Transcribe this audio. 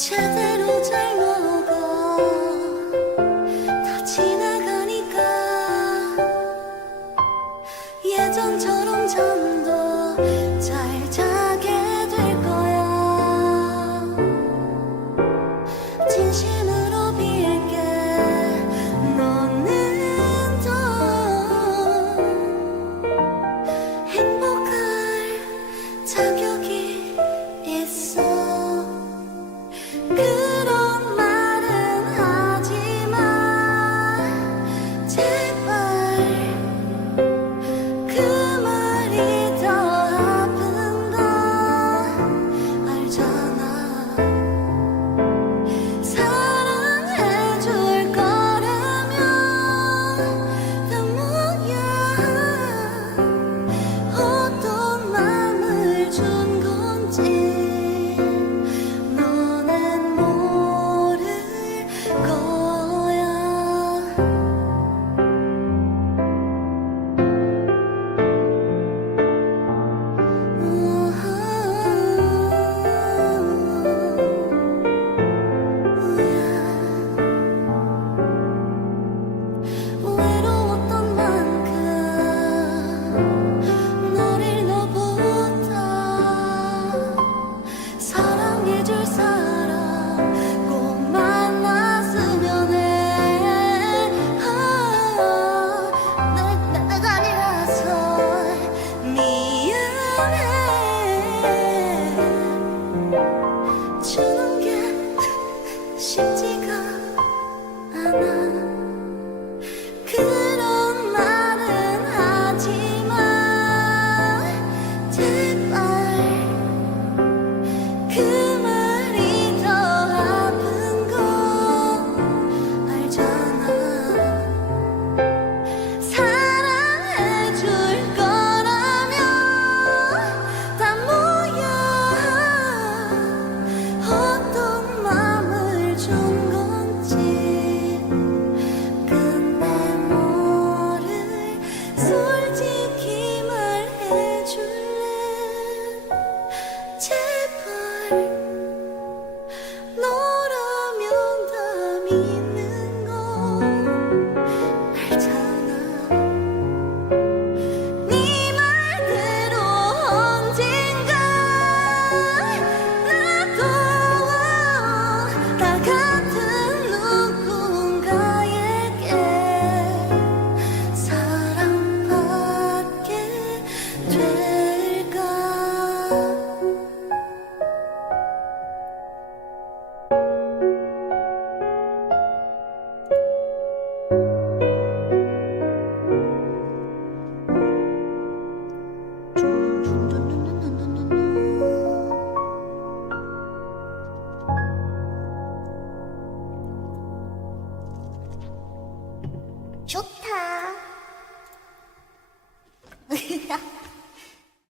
제대로 잘 먹어. 다 지나가니까 예전처럼 まま 솔직히 말해줄래? 제발 너라면 다 믿는 거 알잖아. 네 말대로 언젠가 나도 다가 좋다.